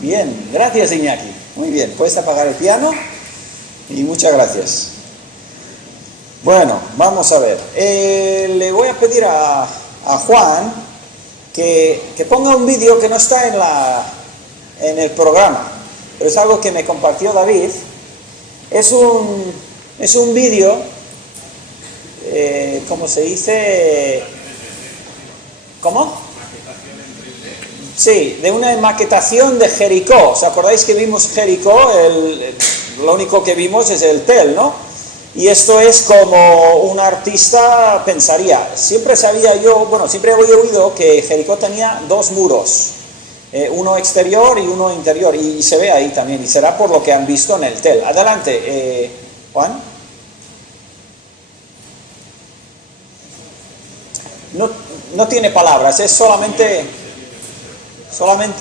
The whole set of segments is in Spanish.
bien, gracias Iñaki. Muy bien, puedes apagar el piano y muchas gracias. Bueno, vamos a ver. Le voy a pedir a Juan que ponga un vídeo que no está en el programa, pero es algo que me compartió David. Es un vídeo, ¿cómo se dice? ¿Cómo? Sí, de una maquetación de Jericó. ¿Os acordáis que vimos Jericó? Lo único que vimos es el tel, ¿no? Y esto es como un artista pensaría. Siempre sabía yo, siempre había oído que Jericó tenía dos muros, uno exterior y uno interior, y se ve ahí también, y será por lo que han visto en el tel. Adelante, Juan. No tiene palabras, es solamente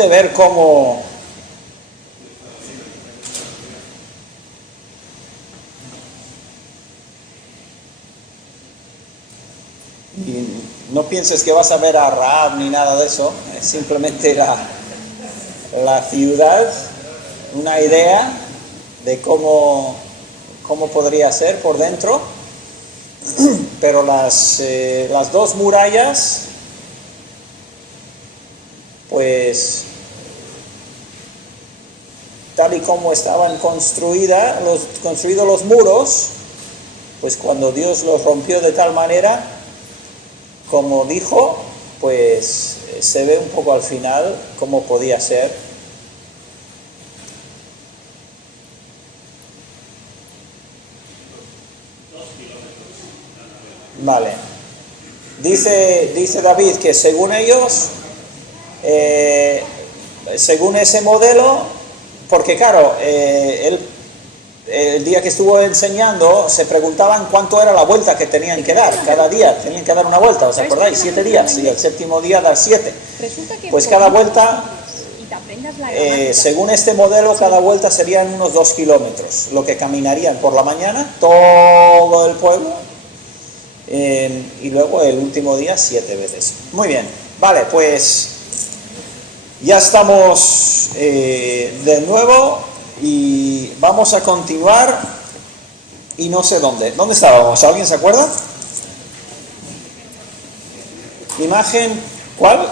ver cómo... Y no pienses que vas a ver a Rahab ni nada de eso, es simplemente la ciudad, una idea de cómo podría ser por dentro, pero las dos murallas, pues tal y como estaban construidos los muros, pues cuando Dios los rompió de tal manera como dijo, pues se ve un poco al final cómo podía ser. Vale. Dice David que según ellos, según ese modelo, porque claro, el día que estuvo enseñando se preguntaban cuánto era la vuelta que tenían que dar cada día. Tenían que dar una vuelta, ¿os acordáis? 7 días, y el séptimo día dar 7. Pues cada vuelta, según este modelo, cada vuelta serían unos 2 kilómetros, lo que caminarían por la mañana todo el pueblo, y luego el último día 7 veces. Muy bien, vale, pues ya estamos de nuevo. Y vamos a continuar, y no sé dónde estábamos, ¿alguien se acuerda? Imagen, ¿cuál?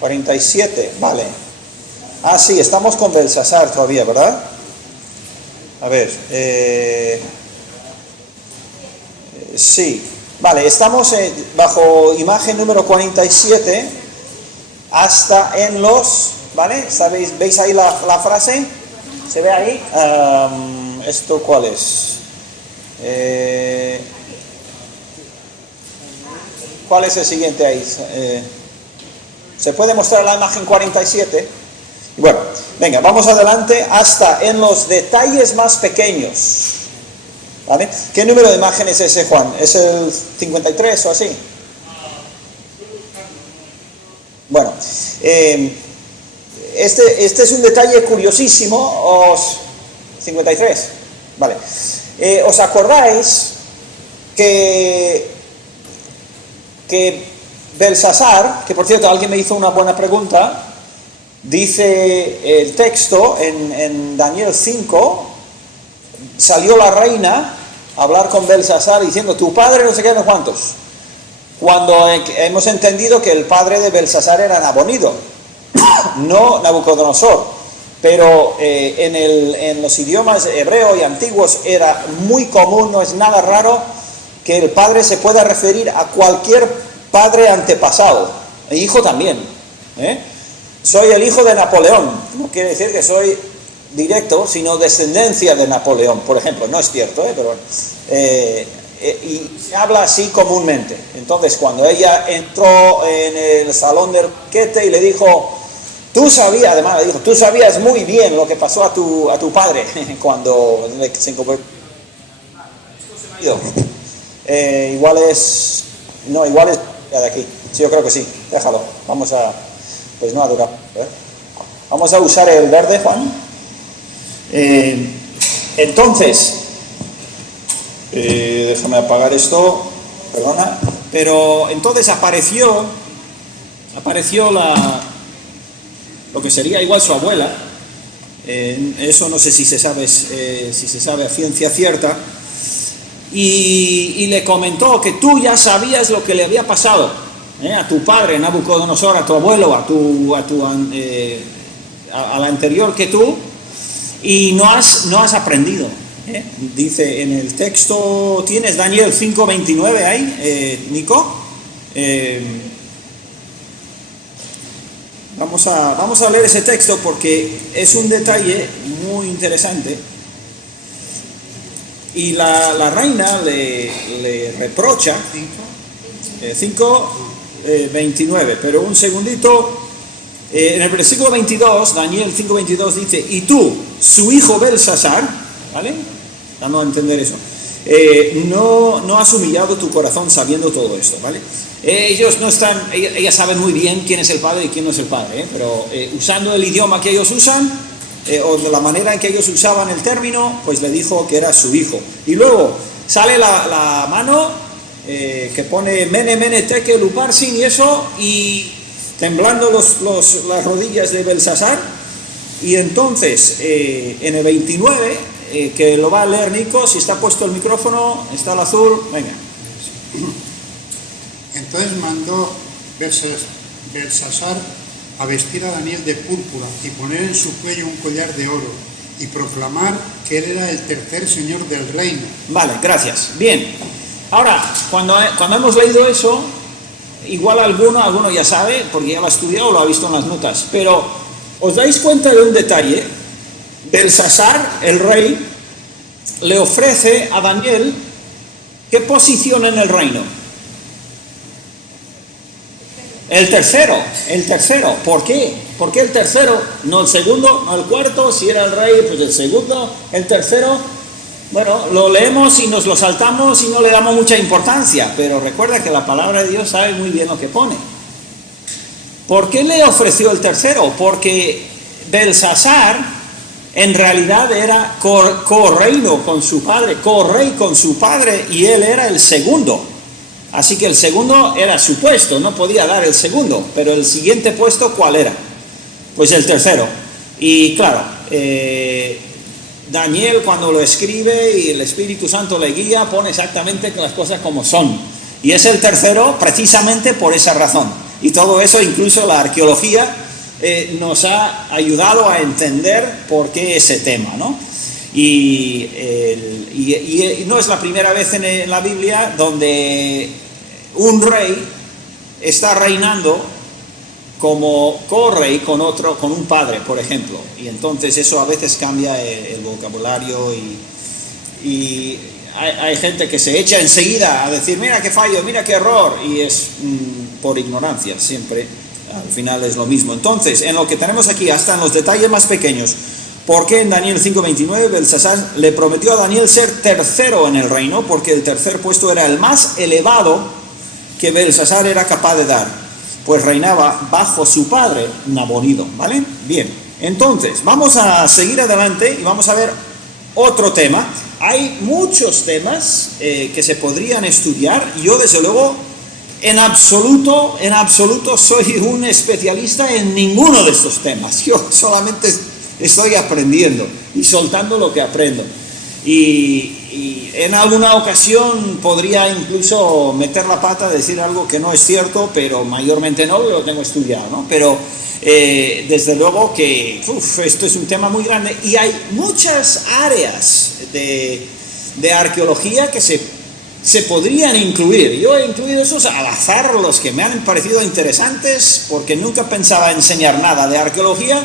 47, vale. Ah, sí, estamos con Belsasar todavía, ¿verdad? A ver, sí, vale, estamos bajo imagen número 47, hasta en los... ¿Vale? ¿Sabéis? ¿Veis ahí la frase? ¿Se ve ahí? ¿Esto cuál es? ¿Cuál es el siguiente ahí? ¿Se puede mostrar la imagen 47? Bueno, venga, vamos adelante hasta en los detalles más pequeños. ¿Vale? ¿Qué número de imagen es ese, Juan? ¿Es el 53 o así? Bueno, este es un detalle curiosísimo. 53, vale. ¿Os acordáis que Belsasar, que por cierto alguien me hizo una buena pregunta, dice el texto en Daniel 5, salió la reina a hablar con Belsasar diciendo, tu padre no sé qué, no cuántos, cuando hemos entendido que el padre de Belsasar era Nabonido, no Nabucodonosor, pero en los idiomas hebreo y antiguos era muy común, no es nada raro que el padre se pueda referir a cualquier padre antepasado, e hijo también, soy el hijo de Napoleón, no quiere decir que soy directo, sino descendencia de Napoleón, por ejemplo. No es cierto, pero y se habla así comúnmente. Entonces, cuando ella entró en el salón de banquete y le dijo, además le dijo, tú sabías muy bien lo que pasó a tu padre cuando se incorporó. Igual es de aquí. Sí, yo creo que sí. Déjalo. Pues no ha durado. Vamos a usar el verde, Juan. Entonces, déjame apagar esto, perdona, pero entonces apareció lo que sería igual su abuela. Eso no sé si se sabe a ciencia cierta. Y le comentó que tú ya sabías lo que le había pasado a tu padre Nabucodonosor, a tu abuelo, al anterior que tú, y no has aprendido. Dice en el texto, ¿tienes Daniel 5:29 ahí, Nico? Vamos a leer ese texto porque es un detalle muy interesante. Y la reina le reprocha 5:29, pero un segundito. En el versículo 22, Daniel 5:22 dice: y tú, su hijo Belsasar, ¿vale? Dando a entender eso, no has humillado tu corazón sabiendo todo esto, ¿vale? Ellos no están, ellas saben muy bien quién es el padre y quién no es el padre, pero usando el idioma que ellos usan, o de la manera en que ellos usaban el término, pues le dijo que era su hijo. Y luego sale la mano que pone Mene Mene Tekel Uparsin y eso, y temblando las rodillas de Belsasar. Y entonces en el 29, que lo va a leer Nico, si está puesto el micrófono, está el azul, venga. Entonces mandó Belsasar a vestir a Daniel de púrpura y poner en su cuello un collar de oro y proclamar que él era el tercer señor del reino. Vale, gracias. Bien. Ahora, cuando hemos leído eso, igual alguno ya sabe, porque ya lo ha estudiado o lo ha visto en las notas, pero ¿os dais cuenta de un detalle? Belsasar, el rey, le ofrece a Daniel ¿qué posición en el reino? El tercero. ¿Por qué? ¿Por qué el tercero? No el segundo, no el cuarto. Si era el rey, pues el segundo, el tercero. Bueno, lo leemos y nos lo saltamos y no le damos mucha importancia, pero recuerda que la palabra de Dios sabe muy bien lo que pone. ¿Por qué le ofreció el tercero? Porque Belsasar en realidad era correino con su padre, correy con su padre, y él era el segundo. Así que el segundo era su puesto, no podía dar el segundo, pero el siguiente puesto, ¿cuál era? Pues el tercero. Y claro, Daniel cuando lo escribe y el Espíritu Santo le guía, pone exactamente las cosas como son. Y es el tercero precisamente por esa razón. Y todo eso, incluso la arqueología, nos ha ayudado a entender por qué ese tema, ¿no? Y no es la primera vez en la Biblia donde un rey está reinando como correy con un padre, por ejemplo, y entonces eso a veces cambia el vocabulario y hay gente que se echa enseguida a decir mira qué fallo, mira qué error, y es por ignorancia, siempre al final es lo mismo. Entonces, en lo que tenemos aquí, hasta en los detalles más pequeños, ¿por qué en Daniel 5:29 Belsasar le prometió a Daniel ser tercero en el reino? Porque el tercer puesto era el más elevado que Belsasar era capaz de dar, pues reinaba bajo su padre Nabonido, ¿vale? Bien, entonces vamos a seguir adelante y vamos a ver otro tema. Hay muchos temas que se podrían estudiar. Yo desde luego en absoluto soy un especialista en ninguno de estos temas. Yo solamente estoy aprendiendo y soltando lo que aprendo. Y en alguna ocasión podría incluso meter la pata, decir algo que no es cierto, pero mayormente no, lo tengo estudiado, ¿no? Pero desde luego que esto es un tema muy grande y hay muchas áreas de arqueología que se podrían incluir. Yo he incluido esos al azar, los que me han parecido interesantes, porque nunca pensaba enseñar nada de arqueología.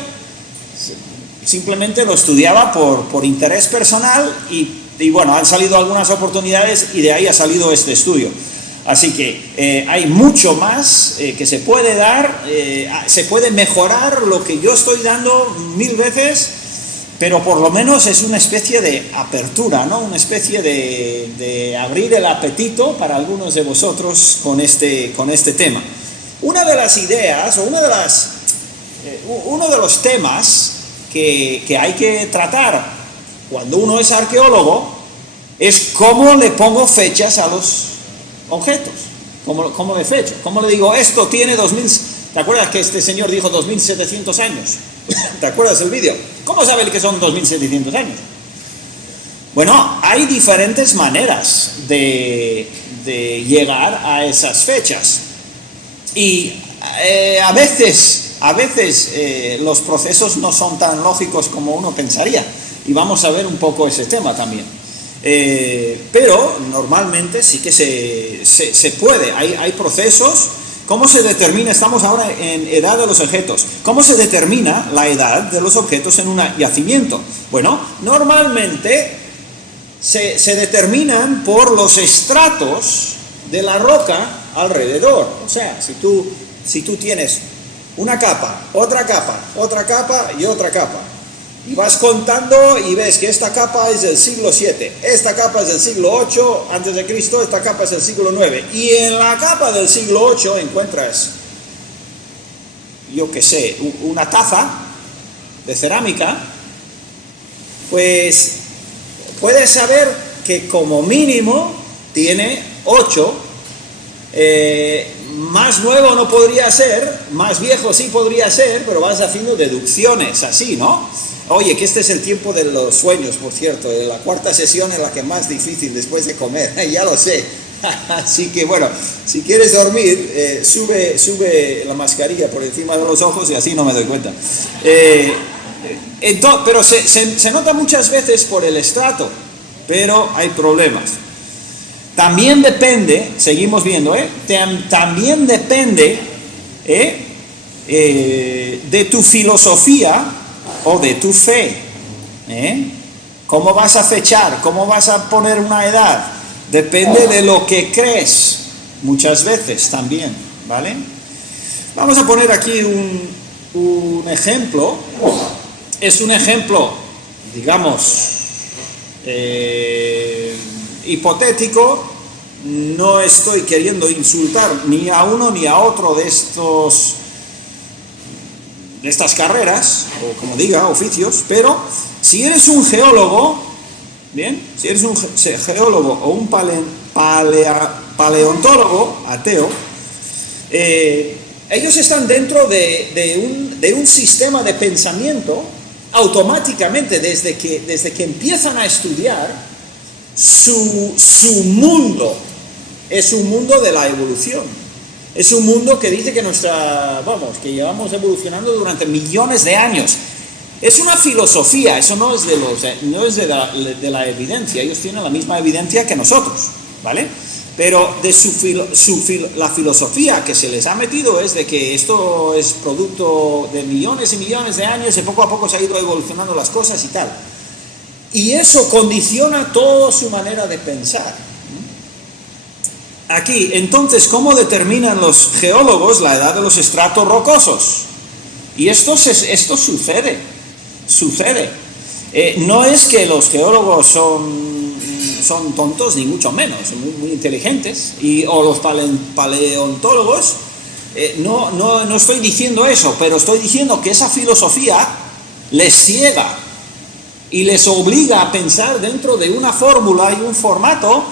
Simplemente lo estudiaba por interés personal y bueno, han salido algunas oportunidades y de ahí ha salido este estudio. Así que hay mucho más que se puede dar, se puede mejorar lo que yo estoy dando 1000 veces, pero por lo menos es una especie de apertura, ¿no? Una especie de abrir el apetito para algunos de vosotros con este tema. Una de las ideas o uno de los temas que hay que tratar cuando uno es arqueólogo es cómo le pongo fechas a los objetos, cómo le fecho, cómo le digo esto tiene 2000, ¿Te acuerdas que este señor dijo 2700 años? ¿Te acuerdas del vídeo? ¿Cómo sabe que son 2700 años? Bueno, hay diferentes maneras de llegar a esas fechas. Y a veces los procesos no son tan lógicos como uno pensaría. Y vamos a ver un poco ese tema también. Pero normalmente sí que se puede. Hay procesos. ¿Cómo se determina? Estamos ahora en edad de los objetos. ¿Cómo se determina la edad de los objetos en un yacimiento? Bueno, normalmente se determinan por los estratos de la roca alrededor. O sea, si tú tienes una capa, otra capa, otra capa y otra capa, y vas contando y ves que esta capa es del siglo 7, esta capa es del siglo 8 antes de Cristo, esta capa es del siglo 9, y en la capa del siglo 8 encuentras, yo qué sé, una taza de cerámica, pues puedes saber que como mínimo tiene 8, más nuevo no podría ser, más viejo sí podría ser, pero vas haciendo deducciones así, ¿no? Oye, que este es el tiempo de los sueños, por cierto, la cuarta sesión es la que más difícil después de comer, ya lo sé. Así que bueno, si quieres dormir, sube la mascarilla por encima de los ojos y así no me doy cuenta. Pero se nota muchas veces por el estrato, pero hay problemas. También depende, seguimos viendo, también depende de tu filosofía o de tu fe. ¿Cómo vas a fechar? ¿Cómo vas a poner una edad? Depende de lo que crees, muchas veces también, ¿vale? Vamos a poner aquí un ejemplo. Es un ejemplo, digamos, hipotético. No estoy queriendo insultar ni a uno ni a otro de estas carreras, o como diga, oficios, pero si eres un geólogo, bien, si eres un geólogo o un paleontólogo ateo, ellos están dentro de un sistema de pensamiento automáticamente desde que empiezan a estudiar. Su mundo es un mundo de la evolución. Es un mundo que dice que que llevamos evolucionando durante millones de años. Es una filosofía, eso no es de la evidencia. Ellos tienen la misma evidencia que nosotros, ¿vale? Pero la filosofía que se les ha metido es de que esto es producto de millones y millones de años y poco a poco se ha ido evolucionando las cosas y tal. Y eso condiciona toda su manera de pensar. Aquí, entonces, ¿cómo determinan los geólogos la edad de los estratos rocosos? Y esto sucede. No es que los geólogos son tontos, ni mucho menos, son muy inteligentes, o los paleontólogos, no estoy diciendo eso, pero estoy diciendo que esa filosofía les ciega y les obliga a pensar dentro de una fórmula y un formato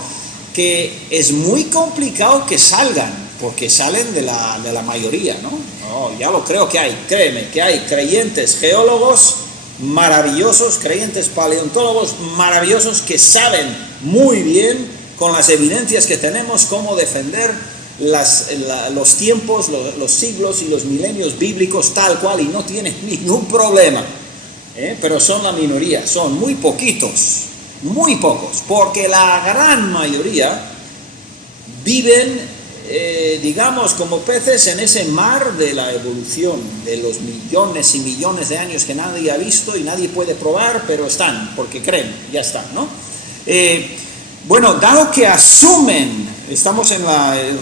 que es muy complicado que salgan, porque salen de la mayoría, ¿no? Ya lo creo que hay, créeme, que hay creyentes geólogos maravillosos, creyentes paleontólogos maravillosos que saben muy bien, con las evidencias que tenemos, cómo defender los tiempos, los siglos y los milenios bíblicos tal cual, y no tienen ningún problema. Pero son la minoría, son muy poquitos, muy pocos, porque la gran mayoría viven, digamos, como peces en ese mar de la evolución, de los millones y millones de años que nadie ha visto y nadie puede probar, pero están, porque creen, ya están, ¿no? Bueno, dado que asumen, estamos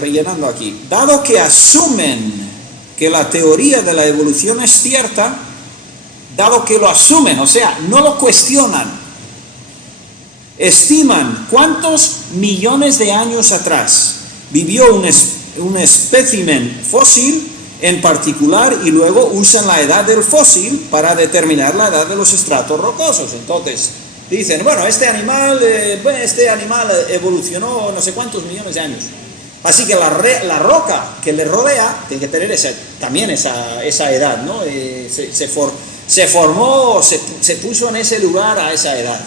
rellenando aquí, dado que asumen que la teoría de la evolución es cierta, dado que lo asumen, o sea, no lo cuestionan, estiman cuántos millones de años atrás vivió un espécimen fósil en particular, y luego usan la edad del fósil para determinar la edad de los estratos rocosos. Entonces dicen, bueno, este animal evolucionó no sé cuántos millones de años. Así que la roca que le rodea tiene que tener también esa edad, ¿no? Se formó, se puso en ese lugar a esa edad.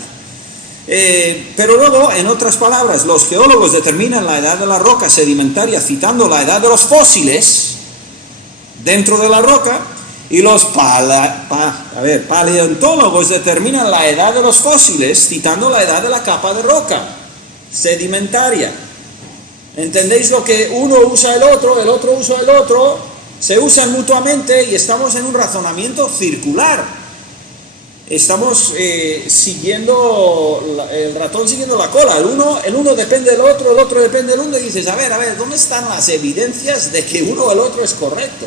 Pero luego, en otras palabras, los geólogos determinan la edad de la roca sedimentaria citando la edad de los fósiles dentro de la roca, y los paleontólogos determinan la edad de los fósiles citando la edad de la capa de roca sedimentaria. ¿Entendéis lo que uno usa el otro usa el otro, se usan mutuamente y estamos en un razonamiento circular? Estamos siguiendo, el ratón siguiendo la cola, el uno depende del otro, el otro depende del uno, y dices, a ver, ¿dónde están las evidencias de que uno o el otro es correcto?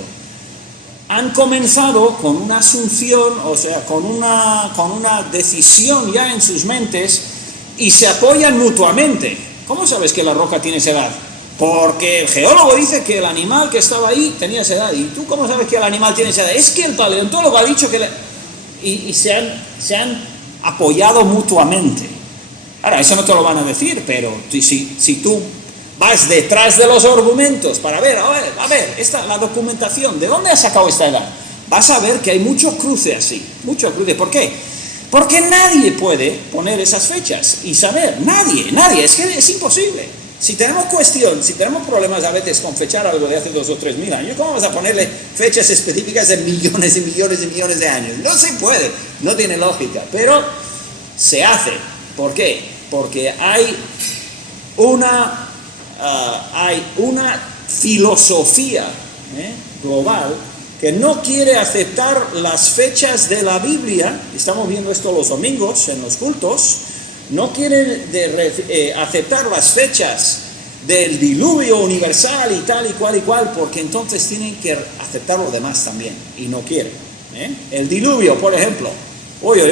Han comenzado con una asunción, o sea, con una decisión ya en sus mentes, y se apoyan mutuamente. ¿Cómo sabes que la roca tiene esa edad? Porque el geólogo dice que el animal que estaba ahí tenía esa edad. ¿Y tú cómo sabes que el animal tiene esa edad? Es que el paleontólogo ha dicho que... Y se han apoyado mutuamente. Ahora, eso no te lo van a decir, pero si tú vas detrás de los argumentos para ver, la documentación, ¿de dónde has sacado esta edad? Vas a ver que hay mucho cruce así, mucho cruce. ¿Por qué? Porque nadie puede poner esas fechas y saber, nadie, es que es imposible. Si tenemos problemas a veces con fechar algo de hace 2 o 3 mil años, ¿cómo vas a ponerle fechas específicas de millones y millones y millones de años? No se puede, no tiene lógica, pero se hace. ¿Por qué? Porque hay una filosofía global que no quiere aceptar las fechas de la Biblia. Estamos viendo esto los domingos en los cultos. No quieren aceptar las fechas del diluvio universal y tal y cual, porque entonces tienen que aceptar lo demás también, y no quieren. El diluvio, por ejemplo.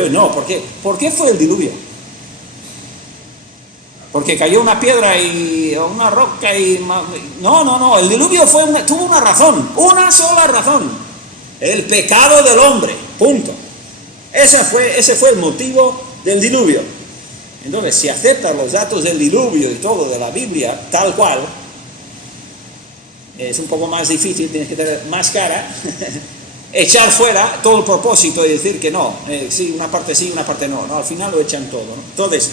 No, ¿por qué? ¿Por qué fue el diluvio? Porque cayó una piedra y una roca y... No, el diluvio tuvo una razón, una sola razón: el pecado del hombre, punto. Ese fue el motivo del diluvio. Entonces, si aceptas los datos del diluvio y todo de la Biblia tal cual, es un poco más difícil, tienes que tener más cara, echar fuera todo el propósito y decir que no, sí, una parte no, al final lo echan todo, ¿no? Entonces,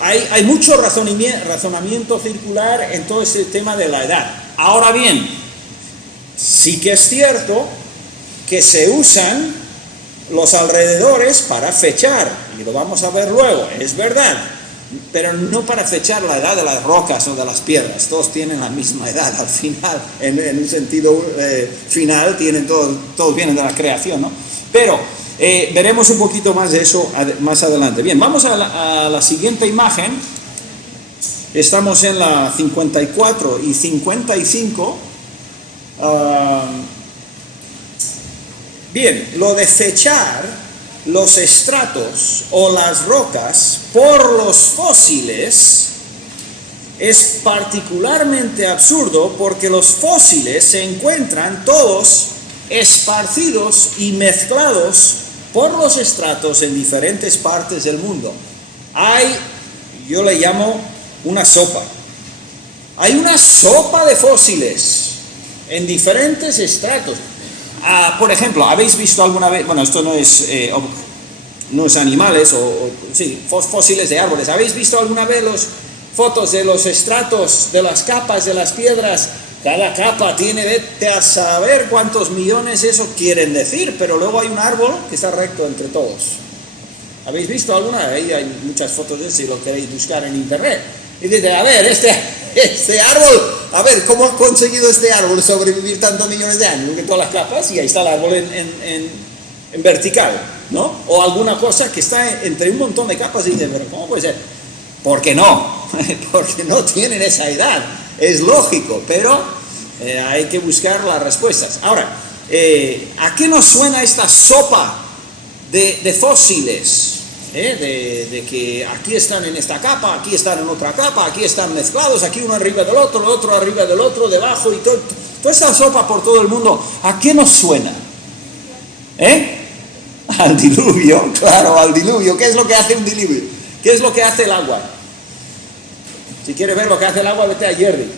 hay mucho razonamiento circular en todo ese tema de la edad. Ahora bien, sí que es cierto que se usan los alrededores para fechar, y lo vamos a ver luego, es verdad, pero no para fechar la edad de las rocas o de las piedras. Todos tienen la misma edad al final, en un sentido final, todos vienen de la creación, ¿no? Pero veremos un poquito más de eso más adelante. Bien, vamos a la siguiente imagen. Estamos en la 54 y 55. Bien, lo de fechar los estratos o las rocas por los fósiles es particularmente absurdo, porque los fósiles se encuentran todos esparcidos y mezclados por los estratos en diferentes partes del mundo. Yo le llamo una sopa. Hay una sopa de fósiles en diferentes estratos. Por ejemplo, ¿habéis visto alguna vez? Bueno, esto no es animales, sí, fósiles de árboles. ¿Habéis visto alguna vez las fotos de los estratos, de las capas de las piedras? Cada capa tiene, vete a saber cuántos millones, eso quieren decir, pero luego hay un árbol que está recto entre todos. ¿Habéis visto alguna? Ahí hay muchas fotos de eso, si lo queréis buscar en internet. Y dice, a ver, este árbol, a ver, ¿cómo ha conseguido este árbol sobrevivir tantos millones de años? Porque todas las capas, y ahí está el árbol en vertical, ¿no? O alguna cosa que está entre un montón de capas, y dice, pero ¿cómo puede ser? ¿Por qué no? Porque no tienen esa edad. Es lógico, pero hay que buscar las respuestas. Ahora, ¿a qué nos suena esta sopa de fósiles? De que aquí están en esta capa, aquí están en otra capa, aquí están mezclados, aquí uno arriba del otro, el otro arriba del otro, debajo, y toda esta sopa por todo el mundo. ¿A qué nos suena? Al diluvio, claro, al diluvio. ¿Qué es lo que hace un diluvio? ¿Qué es lo que hace el agua? Si quieres ver lo que hace el agua, vete a Jerry.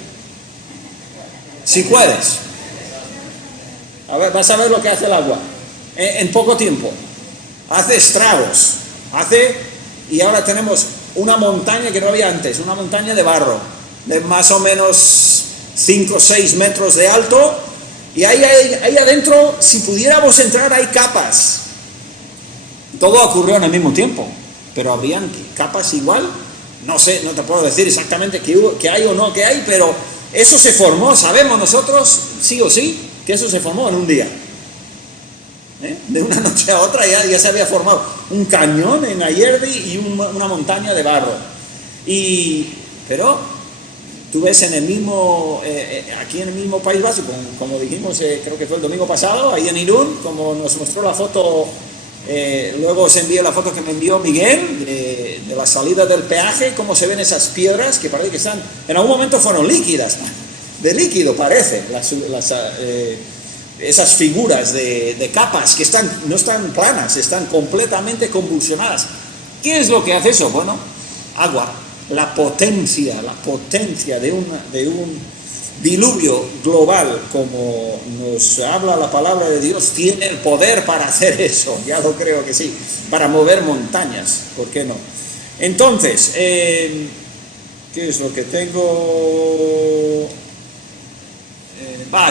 Si puedes. A ver, vas a ver lo que hace el agua. En poco tiempo. Hace estragos. Y ahora tenemos una montaña que no había antes, una montaña de barro, de más o menos 5 o 6 metros de alto. Y ahí adentro, si pudiéramos entrar, hay capas. Todo ocurrió en el mismo tiempo, pero habrían capas igual. No sé, no te puedo decir exactamente qué hay o no que hay, pero eso se formó, sabemos nosotros, sí o sí, que eso se formó en un día. De una noche a otra ya se había formado un cañón en Ayerdi y una montaña de barro. Pero tú ves en el mismo, aquí en el mismo País Vasco, como dijimos, creo que fue el domingo pasado, ahí en Irún, como nos mostró la foto, luego os envié la foto que me envió Miguel, de la salida del peaje, cómo se ven esas piedras que parece que están, en algún momento fueron líquidas, de líquido parece, esas figuras de capas que no están planas, están completamente convulsionadas. ¿Qué es lo que hace eso? Bueno, agua. La potencia de un diluvio global, como nos habla la palabra de Dios, tiene el poder para hacer eso, ya lo creo que sí, para mover montañas, ¿por qué no? Entonces, ¿qué es lo que tengo?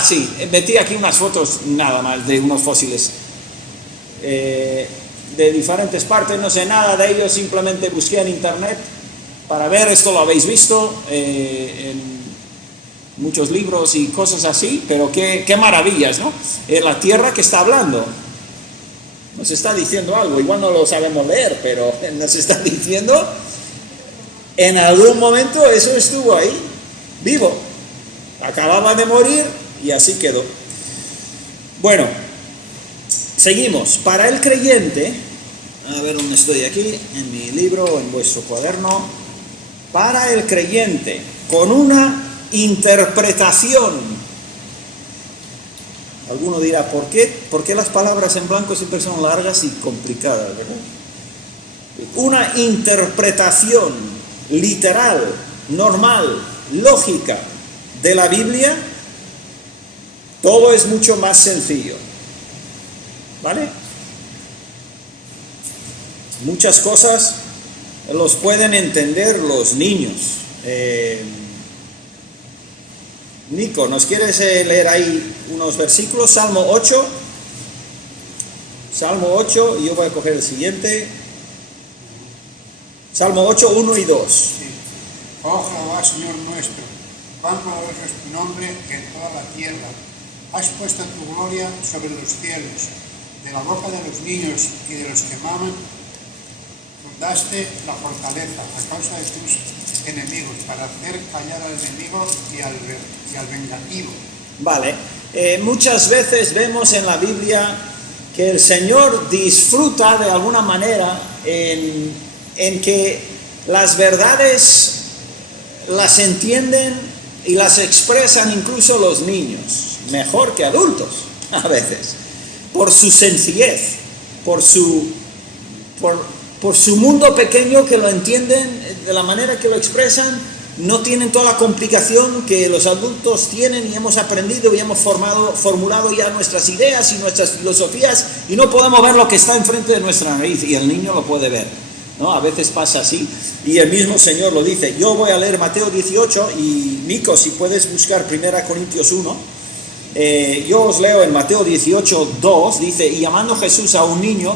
Sí, metí aquí unas fotos nada más de unos fósiles de diferentes partes, no sé nada de ellos, simplemente busqué en internet para ver, esto lo habéis visto en muchos libros y cosas así, pero qué maravillas, ¿no? La tierra que está hablando, nos está diciendo algo, igual no lo sabemos leer, pero nos está diciendo, en algún momento eso estuvo ahí, vivo, acababa de morir y así quedó. Bueno, seguimos. Para el creyente, a ver dónde estoy aquí, en mi libro, en vuestro cuaderno. Para el creyente, con una interpretación. Alguno dirá, ¿por qué las palabras en blanco siempre son largas y complicadas, verdad? Una interpretación literal, normal, lógica de la Biblia, todo es mucho más sencillo, ¿vale? Muchas cosas los pueden entender los niños. Nico, ¿nos quieres leer ahí unos versículos? Salmo 8, y yo voy a coger el siguiente. Salmo 8, 1 y 2. Sí. Oh Jehová, Señor nuestro, cuán glorioso es tu nombre en toda la tierra. Has puesto tu gloria sobre los cielos. De la boca de los niños y de los que maman, fundaste la fortaleza a causa de tus enemigos, para hacer callar al enemigo y al vengativo. Vale, muchas veces vemos en la Biblia que el Señor disfruta de alguna manera en que las verdades las entienden y las expresan incluso los niños, mejor que adultos a veces, por su sencillez, por su mundo pequeño, que lo entienden de la manera que lo expresan, no tienen toda la complicación que los adultos tienen y hemos aprendido y hemos formulado ya nuestras ideas y nuestras filosofías y no podemos ver lo que está enfrente de nuestra nariz y el niño lo puede ver, ¿no? A veces pasa así y el mismo Señor lo dice. Yo voy a leer Mateo 18 y Nico, si puedes buscar 1 Corintios 1, yo os leo en Mateo 18, 2, dice, y llamando Jesús a un niño,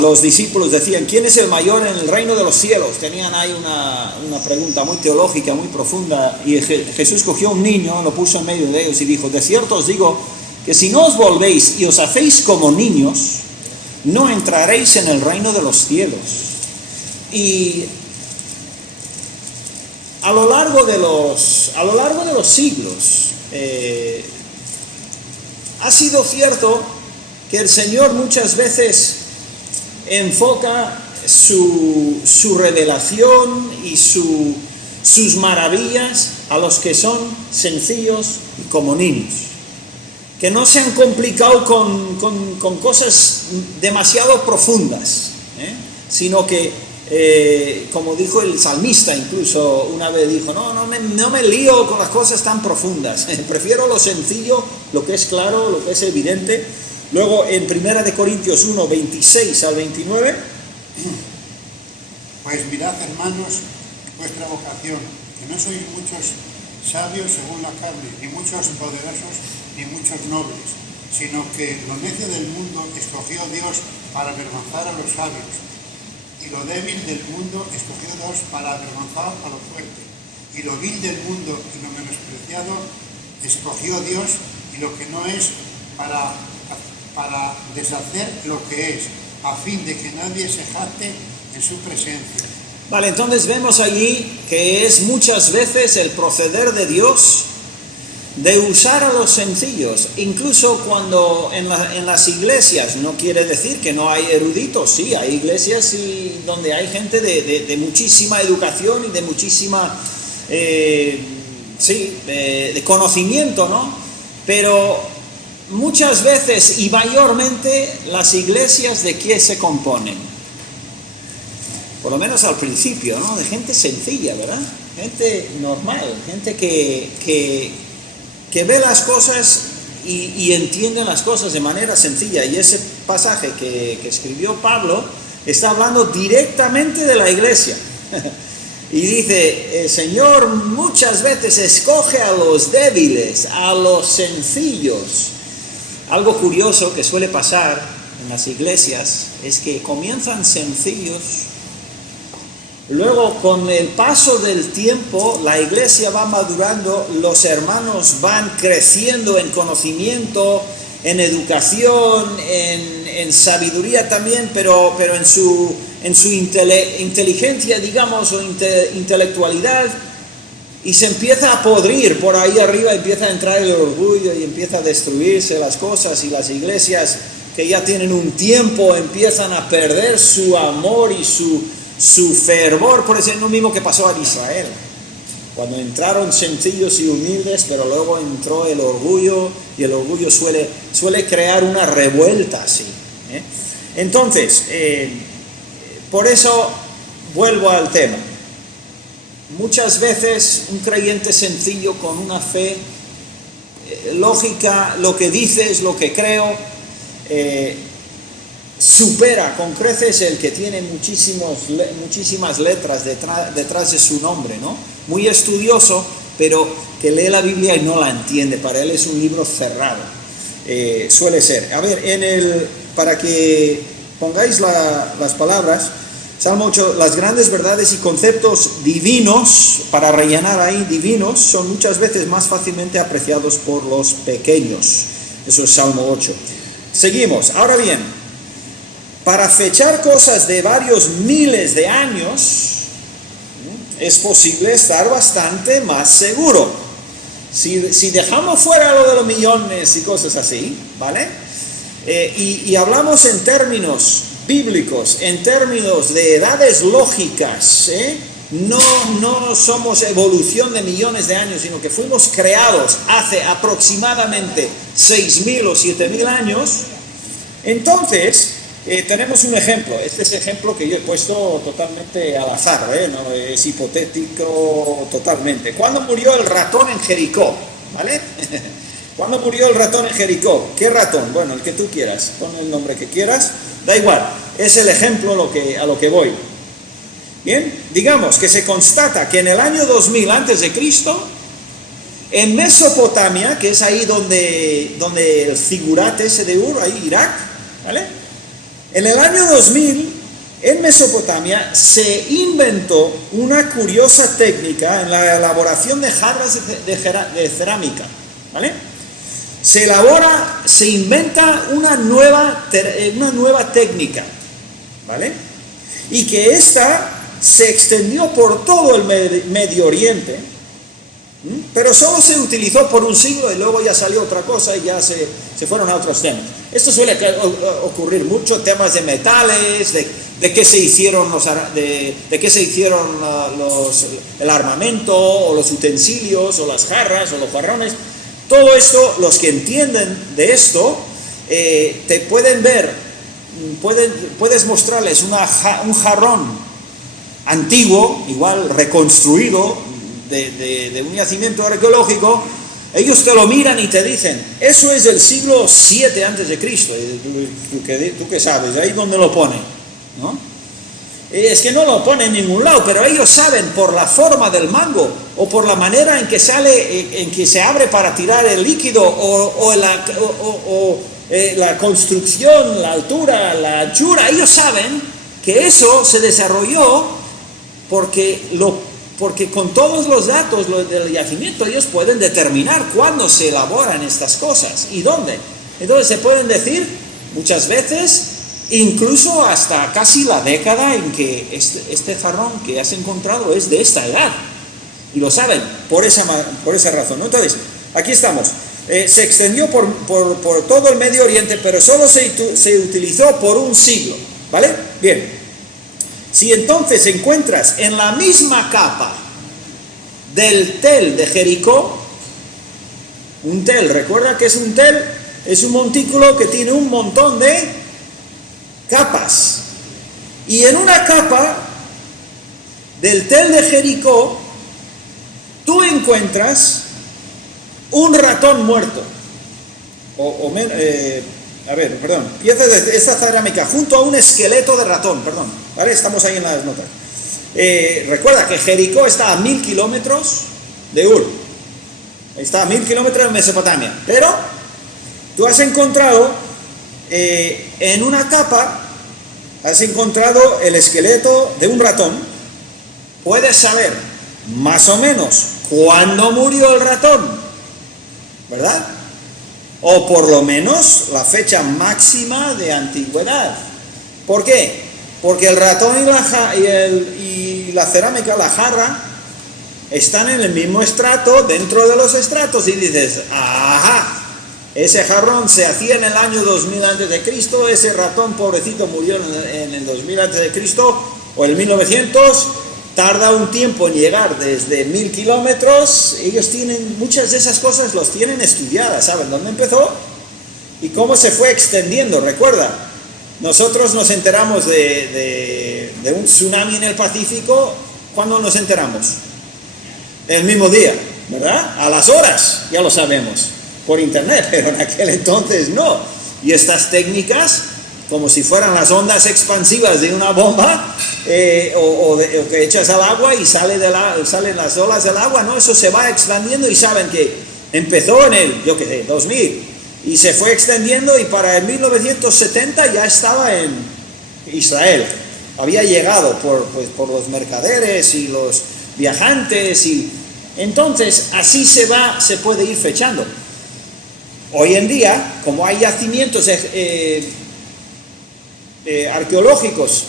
los discípulos decían, ¿quién es el mayor en el reino de los cielos? Tenían ahí una pregunta muy teológica, muy profunda, y Jesús cogió un niño, lo puso en medio de ellos y dijo, de cierto os digo que si no os volvéis y os hacéis como niños, no entraréis en el reino de los cielos. Y a lo largo de los siglos, ha sido cierto que el Señor muchas veces enfoca su revelación y sus maravillas a los que son sencillos y como niños, que no se han complicado con cosas demasiado profundas, sino que como dijo el salmista incluso una vez, dijo, no me lío con las cosas tan profundas, prefiero lo sencillo, lo que es claro, lo que es evidente. Luego en 1 de Corintios 1, 26 al 29. Pues mirad, hermanos, vuestra vocación, que no sois muchos sabios según la carne, ni muchos poderosos, ni muchos nobles, sino que lo necio del mundo escogió Dios para avergonzar a los sabios, y lo débil del mundo escogió Dios para avergonzar a lo fuerte, y lo vil del mundo y lo menospreciado escogió Dios, y lo que no es para deshacer lo que es, a fin de que nadie se jacte en su presencia. Vale, entonces vemos allí que es muchas veces el proceder de Dios de usar a los sencillos, incluso cuando en las iglesias, no quiere decir que no hay eruditos, sí, hay iglesias donde hay gente de muchísima educación y de muchísima, de conocimiento, ¿no? Pero muchas veces y mayormente las iglesias, ¿de qué se componen? Por lo menos al principio, ¿no? De gente sencilla, ¿verdad? Gente normal, gente que ve las cosas y entiende las cosas de manera sencilla. Y ese pasaje que escribió Pablo está hablando directamente de la iglesia. Y dice, el Señor muchas veces escoge a los débiles, a los sencillos. Algo curioso que suele pasar en las iglesias es que comienzan sencillos. Luego, con el paso del tiempo, la iglesia va madurando, los hermanos van creciendo en conocimiento, en educación, en sabiduría también, pero en su inteligencia, digamos, o intelectualidad, y se empieza a podrir por ahí arriba, empieza a entrar el orgullo y empieza a destruirse las cosas, y las iglesias que ya tienen un tiempo empiezan a perder su amor y su fervor. Por eso es lo mismo que pasó en Israel, cuando entraron sencillos y humildes, pero luego entró el orgullo, y el orgullo suele crear una revuelta así, ¿eh? Entonces, por eso vuelvo al tema. Muchas veces un creyente sencillo con una fe lógica, lo que dice es lo que creo, supera con creces el que tiene muchísimas letras detrás de su nombre, ¿no? Muy estudioso, pero que lee la Biblia y no la entiende. Para él es un libro cerrado. Suele ser. A ver, para que pongáis las palabras, Salmo 8, las grandes verdades y conceptos divinos, para rellenar ahí, divinos, son muchas veces más fácilmente apreciados por los pequeños. Eso es Salmo 8. Seguimos. Ahora bien, para fechar cosas de varios miles de años, es posible estar bastante más seguro. Si dejamos fuera lo de los millones y cosas así, ¿vale? Y hablamos en términos bíblicos, en términos de edades lógicas, no somos evolución de millones de años, sino que fuimos creados hace aproximadamente 6.000 o 7.000 años. Entonces, tenemos un ejemplo. Este es ejemplo que yo he puesto totalmente al azar, no es hipotético totalmente. ¿Cuándo murió el ratón en Jericó? ¿Vale? ¿Cuándo murió el ratón en Jericó? ¿Qué ratón? Bueno, el que tú quieras, pon el nombre que quieras, da igual, es el ejemplo a lo que voy. Bien, digamos que se constata que en el año 2000 a.C., en Mesopotamia, que es ahí donde el zigurat ese de Ur, ahí Irak, ¿vale? En el año 2000, en Mesopotamia, se inventó una curiosa técnica en la elaboración de jarras de cerámica, ¿vale? Se inventa una nueva técnica, ¿vale? Y que esta se extendió por todo el Medio Oriente, pero solo se utilizó por un siglo y luego ya salió otra cosa y ya se fueron a otros temas. Esto suele ocurrir mucho, temas de metales, de qué se hicieron el armamento, o los utensilios, o las jarras, o los jarrones. Todo esto, los que entienden de esto, te pueden ver, puedes mostrarles un jarrón antiguo, igual reconstruido de un yacimiento arqueológico, ellos te lo miran y te dicen, eso es del siglo 7 antes de Cristo. ¿Tú qué sabes? Ahí donde lo pone, ¿no? Es que no lo pone en ningún lado, pero ellos saben por la forma del mango o por la manera en que sale, en que se abre para tirar el líquido o la construcción, la altura, la anchura. Ellos saben que eso se desarrolló porque con todos los datos del yacimiento ellos pueden determinar cuándo se elaboran estas cosas y dónde. Entonces se pueden decir muchas veces, incluso hasta casi la década en que este jarrón que has encontrado es de esta edad. Y lo saben por esa razón, ¿no? Entonces, aquí estamos. Se extendió por todo el Medio Oriente, pero solo se utilizó por un siglo, ¿vale? Bien. Si entonces encuentras en la misma capa del tel de Jericó, un tel, recuerda que es un tel, es un montículo que tiene un montón de capas, y en una capa del tel de Jericó tú encuentras un ratón muerto, piezas de esta cerámica junto a un esqueleto de ratón, ¿vale? Estamos ahí en las notas. Recuerda que Jericó está a 1000 kilómetros de Ur, está a 1000 kilómetros de Mesopotamia, pero tú has encontrado en una capa, has encontrado el esqueleto de un ratón. Puedes saber más o menos cuándo murió el ratón, ¿verdad? O por lo menos la fecha máxima de antigüedad. ¿Por qué? Porque el ratón y la cerámica, la jarra, están en el mismo estrato, dentro de los estratos, y dices, ajá, ese jarrón se hacía en el año 2000 a.C., ese ratón pobrecito murió en el 2000 a.C. o en 1900, tarda un tiempo en llegar desde 1000 kilómetros. Ellos tienen, muchas de esas cosas los tienen estudiadas, saben dónde empezó y cómo se fue extendiendo. Recuerda, nosotros nos enteramos de un tsunami en el Pacífico. ¿Cuándo nos enteramos? El mismo día, ¿verdad? A las horas, ya lo sabemos, por internet, pero en aquel entonces no. Y estas técnicas, como si fueran las ondas expansivas de una bomba, o que echas al agua y salen las olas del agua, ¿no? Eso se va expandiendo y saben que empezó en el, 2000, y se fue extendiendo y para el 1970 ya estaba en Israel. Había llegado por los mercaderes y los viajantes, y entonces así se puede ir fechando. Hoy en día, como hay yacimientos arqueológicos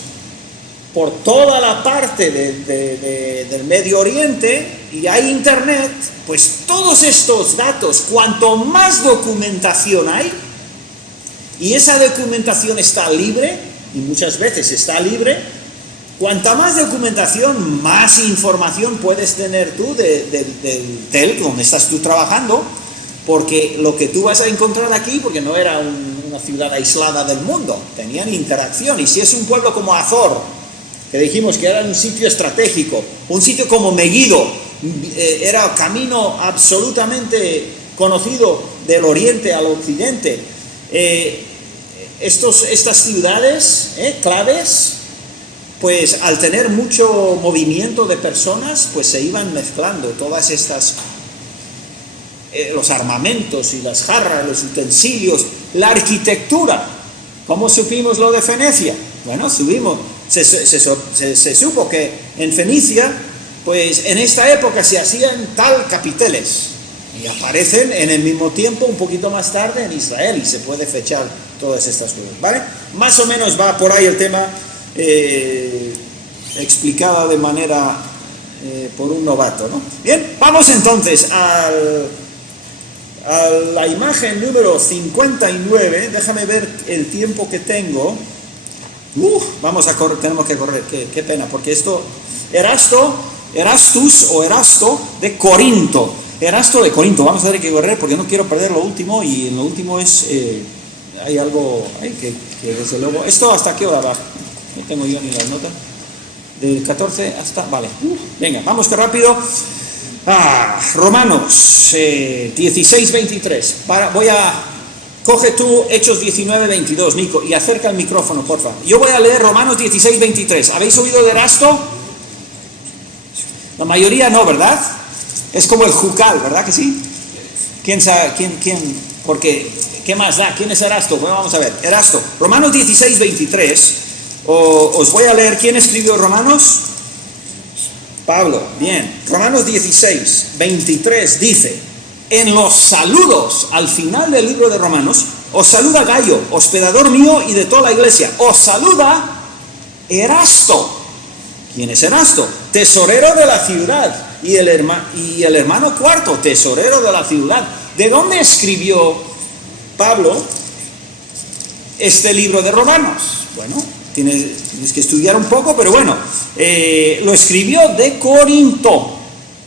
por toda la parte del Medio Oriente y hay internet, pues todos estos datos, cuanto más documentación hay, y esa documentación está libre, y muchas veces está libre, cuanta más documentación, más información puedes tener tú del tel donde estás tú trabajando, porque lo que tú vas a encontrar aquí, porque no era una ciudad aislada del mundo, tenían interacción. Y si es un pueblo como Azor, que dijimos que era un sitio estratégico, un sitio como Megiddo, era camino absolutamente conocido del oriente al occidente, estas ciudades claves, pues al tener mucho movimiento de personas, pues se iban mezclando todas estas, los armamentos y las jarras, los utensilios, la arquitectura. ¿Cómo supimos lo de Fenicia? Bueno, se supo que en Fenicia, pues en esta época se hacían tal capiteles, y aparecen en el mismo tiempo, un poquito más tarde, en Israel, y se puede fechar todas estas cosas, ¿vale? Más o menos va por ahí el tema, explicada de manera por un novato, ¿no? Bien, vamos entonces a la imagen número 59. Déjame ver el tiempo que tengo. Tenemos que correr, qué pena, porque esto, Erasto de Corinto, vamos a tener que correr porque no quiero perder lo último, y en lo último hay algo que desde luego, esto hasta qué hora va, no tengo yo ni las notas, Del 14 hasta... Vale. Venga, vamos que rápido. Romanos 16, 23. Coge tú Hechos 19, 22, Nico, y acerca el micrófono, porfa. Yo voy a leer Romanos 16, 23. ¿Habéis oído de Erasto? La mayoría no, ¿verdad? Es como el Jucal, ¿verdad que sí? ¿Quién sabe? ¿Quién? Porque, ¿qué más da? ¿Quién es Erasto? Bueno, vamos a ver. Erasto. Romanos 16, 23. Os voy a leer. ¿Quién escribió Romanos? Pablo. Bien. Romanos 16, 23 dice: en los saludos, al final del libro de Romanos, os saluda Gayo, hospedador mío y de toda la iglesia. Os saluda Erasto. ¿Quién es Erasto? Tesorero de la ciudad. Y el hermano Cuarto, tesorero de la ciudad. ¿De dónde escribió Pablo este libro de Romanos? Bueno, tienes que estudiar un poco, pero bueno, lo escribió de Corinto.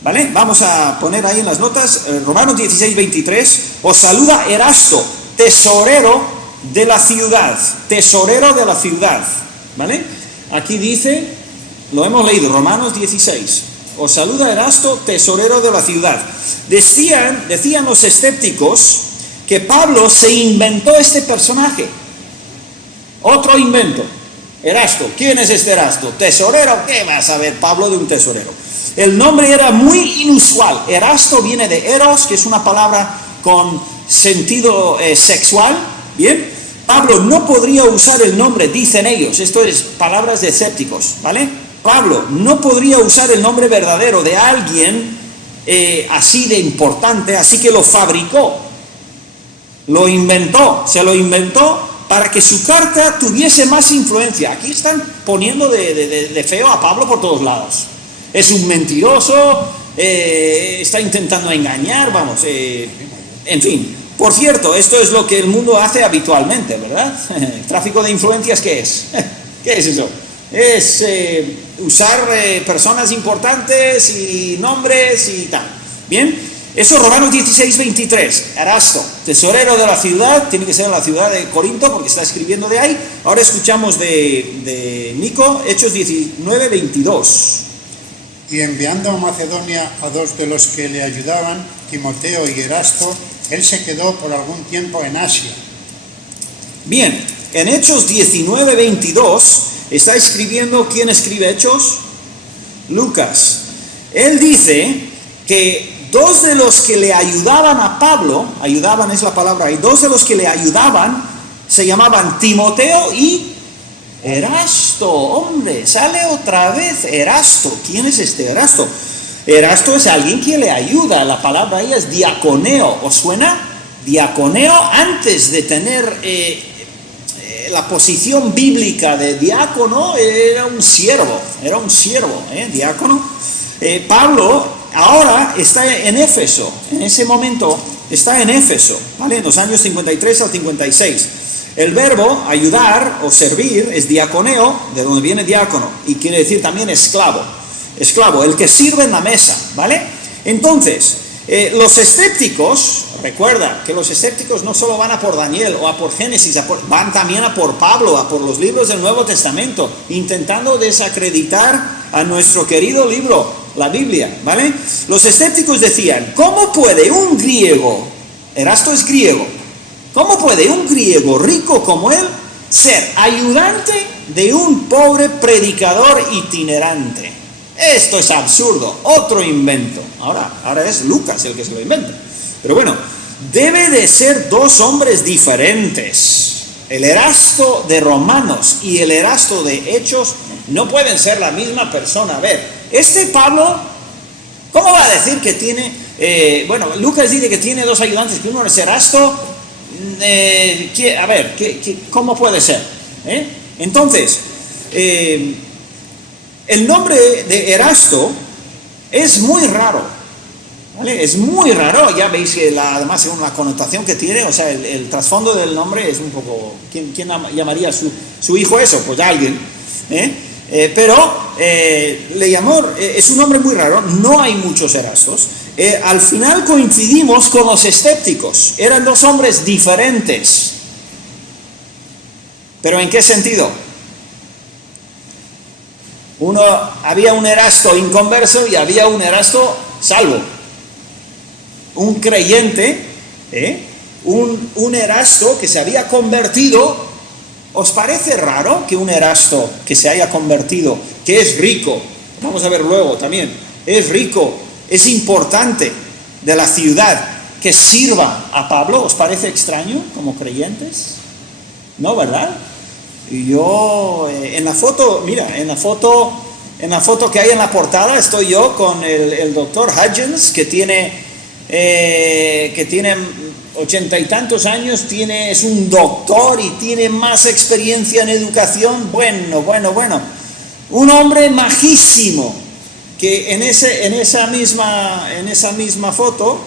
¿Vale? Vamos a poner ahí en las notas, Romanos 16, 23, os saluda Erasto, tesorero de la ciudad, ¿vale? Aquí dice, lo hemos leído, Romanos 16, os saluda Erasto, tesorero de la ciudad. Decían los escépticos que Pablo se inventó este personaje, otro invento. Erasto, ¿quién es este Erasto? ¿Tesorero? ¿Qué va a saber Pablo de un tesorero? El nombre era muy inusual. Erasto viene de eros, que es una palabra con sentido sexual. Bien, Pablo no podría usar el nombre, dicen ellos, esto es palabras de escépticos, ¿vale? Pablo no podría usar el nombre verdadero de alguien así de importante, así que lo fabricó, se lo inventó para que su carta tuviese más influencia. Aquí están poniendo de feo a Pablo por todos lados. Es un mentiroso, está intentando engañar, en fin. Por cierto, esto es lo que el mundo hace habitualmente, ¿verdad? ¿Tráfico de influencias qué es? ¿Qué es eso? Es usar personas importantes y nombres y tal. Bien, eso es Romanos 16, 23. Erasto, tesorero de la ciudad, tiene que ser la ciudad de Corinto porque está escribiendo de ahí. Ahora escuchamos de Nico, Hechos 19, 22. Y enviando a Macedonia a dos de los que le ayudaban, Timoteo y Erasto, él se quedó por algún tiempo en Asia. Bien, en Hechos 19, 22 está escribiendo, ¿quién escribe Hechos? Lucas. Él dice que dos de los que le ayudaban a Pablo, ayudaban es la palabra ahí, dos de los que le ayudaban se llamaban Timoteo y Erasto. Hombre, sale otra vez Erasto. ¿Quién es este Erasto? Erasto es alguien que le ayuda. La palabra ahí es diaconeo. ¿Os suena? Diaconeo, antes de tener la posición bíblica de diácono, era un siervo, diácono. Pablo ahora está en Éfeso, en ese momento está en Éfeso, ¿vale? En los años 53 al 56. El verbo ayudar o servir es diaconeo, de donde viene diácono, y quiere decir también esclavo, el que sirve en la mesa, ¿vale? Entonces, los escépticos, recuerda que los escépticos no solo van a por Daniel o a por Génesis, van también a por Pablo, a por los libros del Nuevo Testamento, intentando desacreditar a nuestro querido libro, la Biblia, ¿vale? Los escépticos decían, ¿cómo puede un griego, Erasto es griego, cómo puede un griego rico como él ser ayudante de un pobre predicador itinerante? Esto es absurdo, otro invento. Ahora es Lucas el que se lo inventa. Pero bueno, debe de ser dos hombres diferentes. El Erasto de Romanos y el Erasto de Hechos no pueden ser la misma persona. A ver, este Pablo, ¿cómo va a decir que tiene... Lucas dice que tiene dos ayudantes, que uno es Erasto. ¿Cómo puede ser? Entonces, el nombre de Erasto es muy raro, ¿vale? Es muy raro, ya veis que además es una connotación que tiene, o sea, el trasfondo del nombre es un poco... ¿Quién llamaría a su hijo eso? Pues alguien, pero le llamó, es un nombre muy raro, no hay muchos Erastos. Al final coincidimos con los escépticos, eran dos hombres diferentes. ¿Pero en qué sentido? Había un Erasto inconverso y había un Erasto salvo. Un creyente, un Erasto que se había convertido. ¿Os parece raro que un Erasto que se haya convertido, que es rico, vamos a ver luego también, es rico, es importante de la ciudad, que sirva a Pablo? ¿Os parece extraño como creyentes? No, ¿verdad? Y yo, en la foto, mira, en la foto que hay en la portada estoy yo con el doctor Hudgens, que tiene 80 y tantos años, es un doctor y tiene más experiencia en educación. Bueno. Un hombre majísimo, que en esa misma foto,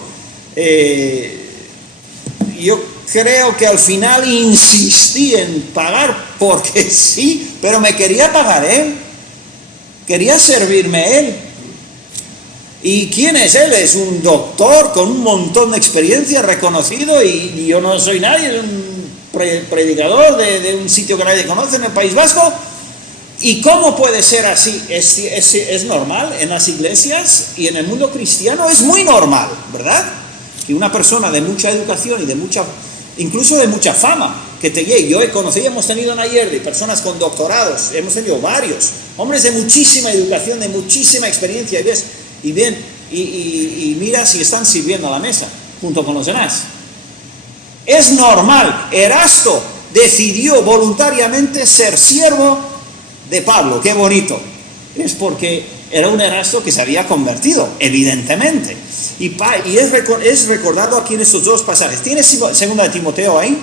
yo creo que al final insistí en pagar, porque sí, pero me quería pagar él, quería servirme él. ¿Y quién es él? Es un doctor con un montón de experiencia, reconocido, y yo no soy nadie, un predicador de un sitio que nadie conoce en el País Vasco. ¿Y cómo puede ser así? Es normal en las iglesias y en el mundo cristiano, es muy normal, ¿verdad? Que una persona de mucha educación y incluso de mucha fama, que te llegue. Yo he conocido, hemos tenido en Ayerdi personas con doctorados, hemos tenido varios, hombres de muchísima educación, de muchísima experiencia, y mira si están sirviendo a la mesa junto con los demás. Es normal. Erasto decidió voluntariamente ser siervo de Pablo. Qué bonito. Es porque era un Erasto que se había convertido, evidentemente. Y es recordado aquí en estos dos pasajes. ¿Tienes 2 de Timoteo ahí,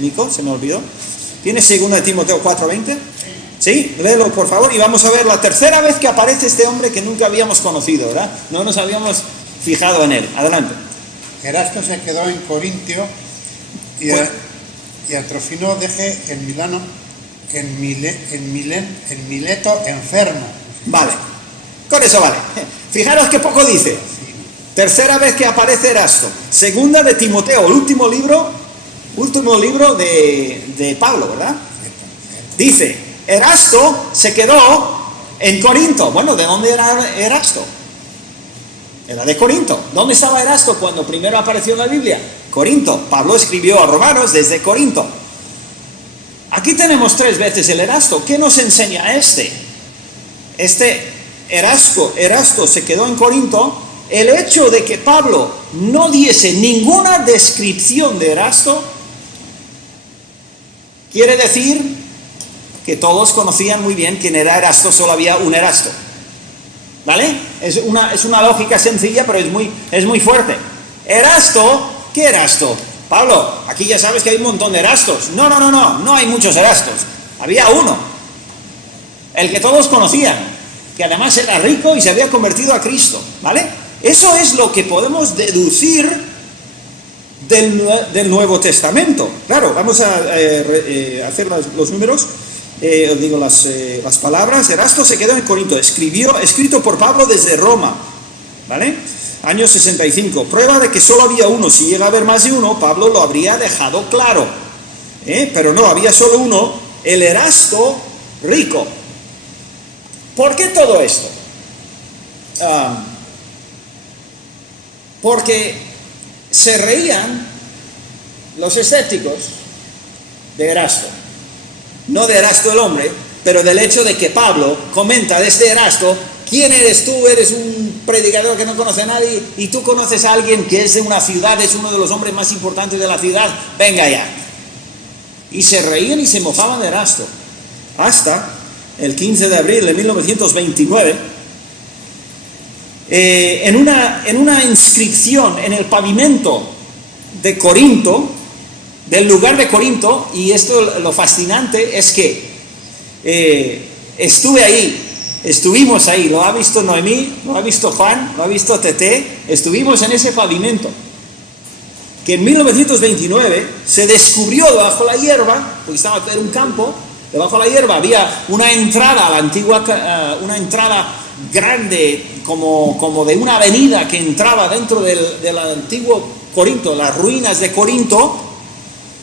Nico? Se me olvidó. ¿Tienes 2 de Timoteo 4:20? Sí, léelo por favor, y vamos a ver la tercera vez que aparece este hombre que nunca habíamos conocido, ¿verdad? No nos habíamos fijado en él. Adelante. Erasto se quedó en Corintio y a Trofimo dejé en Milano, en Mileto enfermo. Vale, con eso vale. Fijaros qué poco dice. Tercera vez que aparece Erasto. 2 de Timoteo, el último libro de Pablo, ¿verdad? Dice: Erasto se quedó en Corinto. Bueno, ¿de dónde era Erasto? Era de Corinto. ¿Dónde estaba Erasto cuando primero apareció en la Biblia? Corinto. Pablo escribió a Romanos desde Corinto. Aquí tenemos 3 veces el Erasto. ¿Qué nos enseña este? Erasto se quedó en Corinto. El hecho de que Pablo no diese ninguna descripción de Erasto quiere decir que todos conocían muy bien quién era Erasto, solo había un Erasto. ¿Vale? Es una lógica sencilla, pero es muy fuerte. Erasto, ¿qué Erasto? Pablo, aquí ya sabes que hay un montón de Erastos. No hay muchos Erastos. Había uno, el que todos conocían, que además era rico y se había convertido a Cristo. ¿Vale? Eso es lo que podemos deducir del Nuevo Testamento. Claro, vamos a hacer los números. Os digo las palabras. Erasto se quedó en Corinto, escrito por Pablo desde Roma, ¿vale? Año 65. Prueba de que solo había uno. Si llega a haber más de uno, Pablo lo habría dejado claro, pero no, había solo uno, el Erasto rico. ¿Por qué todo esto? Porque se reían los escépticos de Erasto. No de Erasto el hombre, pero del hecho de que Pablo comenta de este Erasto: ¿quién eres tú? Eres un predicador que no conoce a nadie, y tú conoces a alguien que es de una ciudad, es uno de los hombres más importantes de la ciudad, venga ya. Y se reían y se mofaban de Erasto. Hasta el 15 de abril de 1929, en una inscripción en el pavimento de Corinto, del lugar de Corinto, y esto lo fascinante es que estuvimos ahí, lo ha visto Noemí, lo ha visto Juan, lo ha visto Tete, estuvimos en ese pavimento, que en 1929 se descubrió debajo de la hierba, porque era un campo, debajo de la hierba había una entrada a la antigua, una entrada grande, como de una avenida que entraba dentro del antiguo Corinto, las ruinas de Corinto.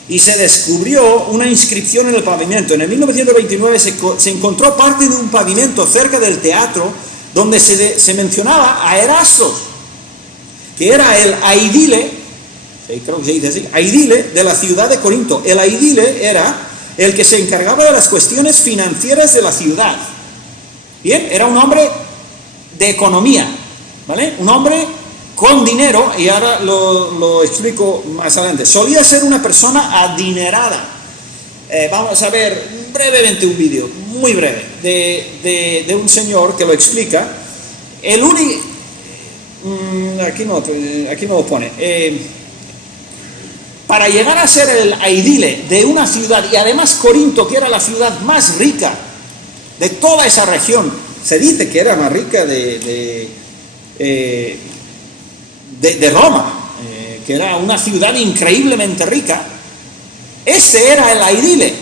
y se descubrió una inscripción en el pavimento. En el 1929 se encontró parte de un pavimento cerca del teatro donde se mencionaba a Erasto, que era el aidile, creo que se dice así, aidile de la ciudad de Corinto. El aidile era el que se encargaba de las cuestiones financieras de la ciudad. Bien, era un hombre de economía, ¿vale? Un hombre con dinero, y ahora lo explico más adelante. Solía ser una persona adinerada. Vamos a ver brevemente un vídeo, muy breve, de un señor que lo explica. El único... aquí no lo pone. Para llegar a ser el aidile de una ciudad, y además Corinto, que era la ciudad más rica de toda esa región, se dice que era más rica de Roma, que era una ciudad increíblemente rica. Este era el aidile,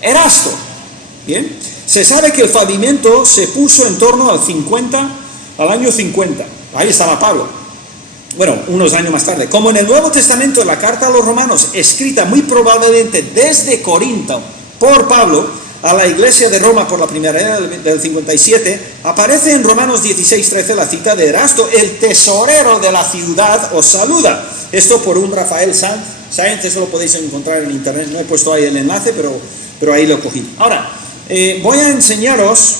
Erasto. Bien, se sabe que el pavimento se puso en torno al año 50. Ahí estaba Pablo. Bueno, unos años más tarde. Como en el Nuevo Testamento, la carta a los romanos, escrita muy probablemente desde Corinto por Pablo a la iglesia de Roma por la primavera del 57, aparece en Romanos 16:13 la cita de Erasto: el tesorero de la ciudad os saluda. Esto por un Rafael Sáenz, eso lo podéis encontrar en internet. No he puesto ahí el enlace, pero ahí lo cogí. Ahora, voy a enseñaros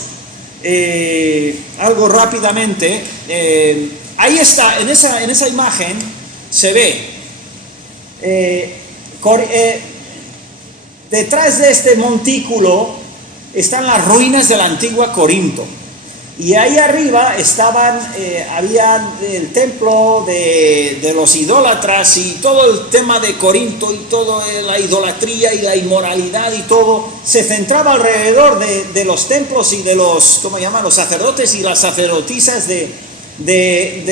algo rápidamente. Ahí está, en esa imagen se ve detrás de este montículo están las ruinas de la antigua Corinto, y ahí arriba había el templo de los idólatras, y todo el tema de Corinto y toda la idolatría y la inmoralidad y todo se centraba alrededor de los templos y de los, ¿cómo llaman?, los sacerdotes y las sacerdotisas de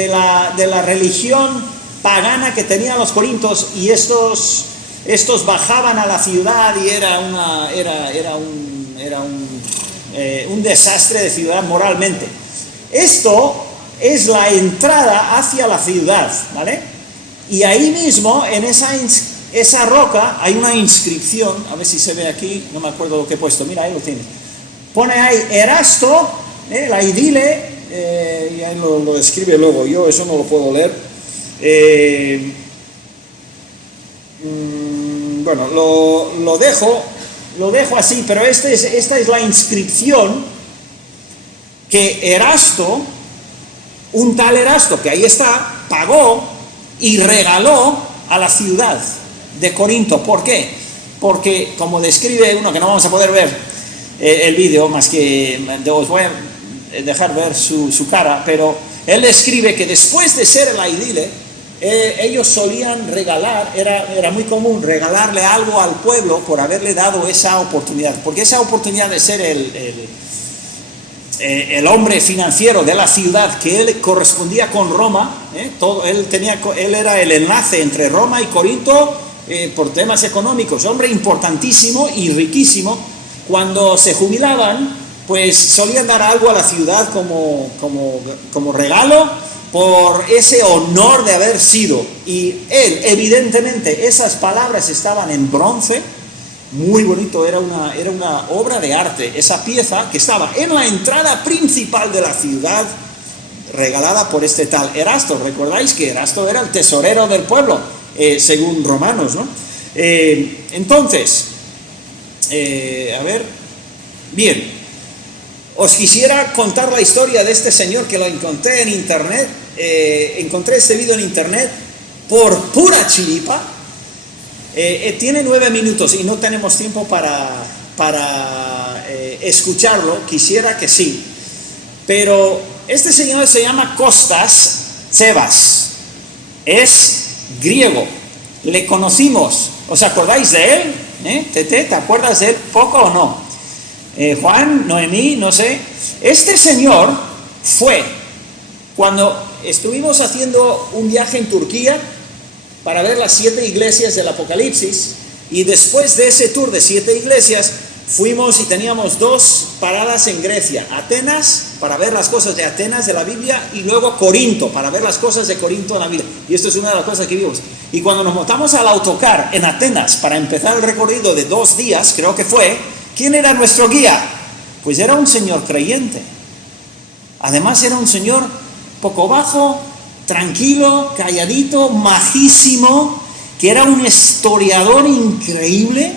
la religión pagana que tenían los corintios. Y estos bajaban a la ciudad y era un desastre de ciudad moralmente. Esto es la entrada hacia la ciudad, ¿vale? Y ahí mismo, en esa roca, hay una inscripción. A ver si se ve aquí, no me acuerdo lo que he puesto. Mira, ahí lo tienes. Pone ahí Erasto, el aidile, y ahí lo escribe luego. Yo eso no lo puedo leer. Bueno, lo dejo así, pero esta es la inscripción que Erasto, un tal Erasto que ahí está, pagó y regaló a la ciudad de Corinto. ¿Por qué? Porque, como describe uno, que no vamos a poder ver el vídeo, más que os voy a dejar ver su cara, pero él describe que después de ser el aidile, ellos solían regalar, era muy común regalarle algo al pueblo por haberle dado esa oportunidad, porque esa oportunidad de ser el hombre financiero de la ciudad, que él correspondía con Roma, él era el enlace entre Roma y Corinto por temas económicos, hombre importantísimo y riquísimo. Cuando se jubilaban, pues solían dar algo a la ciudad como regalo por ese honor de haber sido. Y él, evidentemente, esas palabras estaban en bronce, muy bonito, era una obra de arte, esa pieza que estaba en la entrada principal de la ciudad, regalada por este tal Erasto. Recordáis que Erasto era el tesorero del pueblo, según Romanos, ¿no? Entonces, a ver, bien, os quisiera contar la historia de este señor que lo encontré en internet. Encontré este vídeo en internet por pura chiripa. Tiene 9 minutos y no tenemos tiempo para escucharlo. Quisiera que sí, pero este señor se llama Kostas Tsevas, es griego, le conocimos. ¿Os acordáis de él? Tete, ¿te acuerdas de él poco o no? Juan, Noemí, no sé. Este señor fue, cuando estuvimos haciendo un viaje en Turquía para ver las 7 iglesias del Apocalipsis, y después de ese tour de 7 iglesias fuimos y teníamos 2 paradas en Grecia: Atenas, para ver las cosas de Atenas de la Biblia, y luego Corinto, para ver las cosas de Corinto en la Biblia. Y esto es una de las cosas que vimos. Y cuando nos montamos al autocar en Atenas para empezar el recorrido de 2 días, creo que fue, ¿quién era nuestro guía? Pues era un señor creyente. Además era un señor poco bajo, tranquilo, calladito, majísimo, que era un historiador increíble,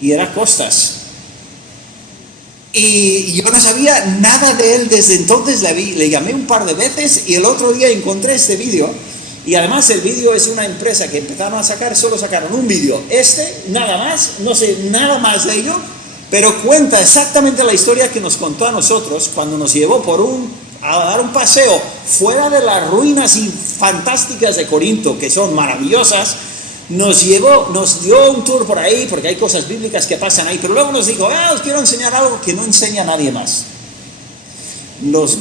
y era Costas. Y yo no sabía nada de él desde entonces, le llamé un par de veces y el otro día encontré este vídeo. Y además el vídeo es una empresa que empezaron a sacar, solo sacaron un vídeo, nada más, no sé nada más de ello, pero cuenta exactamente la historia que nos contó a nosotros cuando nos llevó a dar un paseo fuera de las ruinas fantásticas de Corinto, que son maravillosas. Nos dio un tour por ahí, porque hay cosas bíblicas que pasan ahí, pero luego nos dijo, os quiero enseñar algo que no enseña nadie más. Los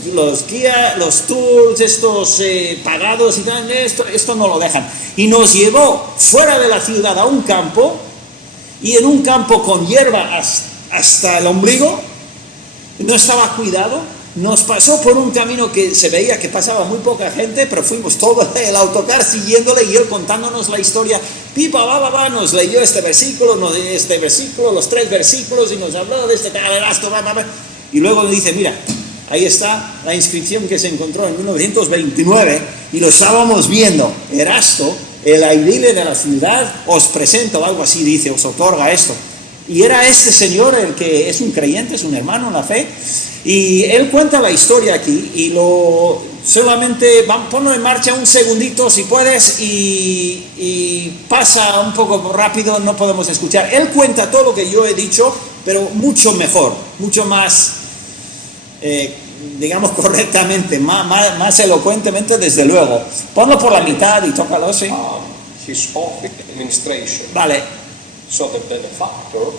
guías, los tours estos pagados y tal, esto no lo dejan. Y nos llevó fuera de la ciudad a un campo, y en un campo con hierba hasta el ombligo, no estaba cuidado. Nos pasó por un camino que se veía que pasaba muy poca gente, pero fuimos todo el autocar siguiéndole y él contándonos la historia. Nos leyó este versículo, los 3 versículos, y nos habló de este Erasto, y luego nos dice, mira, ahí está la inscripción que se encontró en 1929 y lo estábamos viendo. Erasto, el aedile de la ciudad, os presento, algo así dice, os otorga esto. Y era este señor el que es un creyente, es un hermano en la fe, y él cuenta la historia aquí, y solamente ponlo en marcha un segundito si puedes, y pasa un poco rápido, no podemos escuchar. Él cuenta todo lo que yo he dicho, pero mucho mejor, mucho más, digamos correctamente, más elocuentemente, desde luego. Ponlo por la mitad y tócalo, sí. His office administration. Vale. So the benefactor